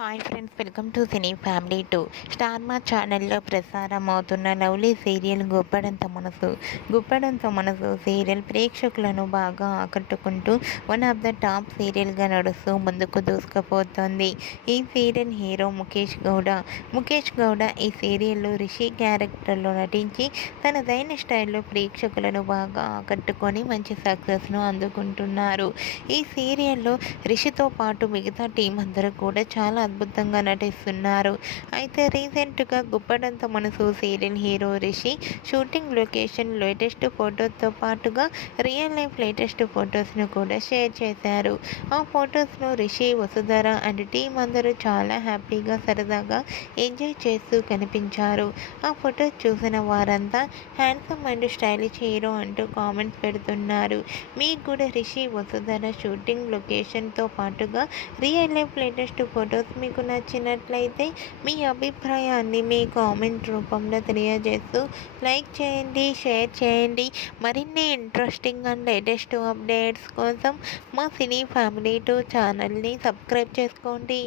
Hi friends, welcome to cine family 2. Star మా ఛానల్లో ప్రసారం అవుతున్న lovely serial Guppedantha Manasu serial ప్రేక్షకులను బాగా ఆకట్టుకుంటూ వన్ ఆఫ్ ద టాప్ సీరియల్గా నడుస్తూ ముందుకు దూసుకుపోతోంది. ఈ సీరియల్ హీరో ముఖేష్ గౌడ ఈ సీరియల్లో రిషి క్యారెక్టర్లో నటించి తనదైన స్టైల్లో ప్రేక్షకులను బాగా ఆకట్టుకొని మంచి సక్సెస్ను అందుకుంటున్నారు. ఈ సీరియల్లో రిషితో పాటు మిగతా టీం అందరూ కూడా చాలా అద్భుతంగా నటిస్తున్నారు. అయితే రీసెంట్గా Guppedantha Manasu serial hero Rishi shooting location latest ఫొటోస్తో పాటుగా రియల్ లైఫ్ లేటెస్ట్ ఫొటోస్ను కూడా షేర్ చేశారు. ఆ ఫొటోస్ను రిషి, వసుధర అండ్ టీం అందరూ చాలా హ్యాపీగా సరదాగా ఎంజాయ్ చేస్తూ కనిపించారు. ఆ ఫొటోస్ చూసిన వారంతా హ్యాండ్సమ్ అండ్ స్టైలిష్ హీరో అంటూ కామెంట్స్ పెడుతున్నారు. మీకు కూడా రిషి, వసుధర షూటింగ్ లొకేషన్తో పాటుగా రియల్ లైఫ్ లేటెస్ట్ ఫొటోస్ మీకు నచ్చినట్లయితే మీ అభిప్రాయాన్ని మీ కామెంట్ రూపంలో తెలియజేస్తూ లైక్ చేయండి, షేర్ చేయండి. మరిన్ని ఇంట్రెస్టింగ్ అండ్ లేటెస్ట్ అప్డేట్స్ కోసం మా సినీ ఫ్యామిలీ 2 ఛానల్ని సబ్స్క్రైబ్ చేసుకోండి.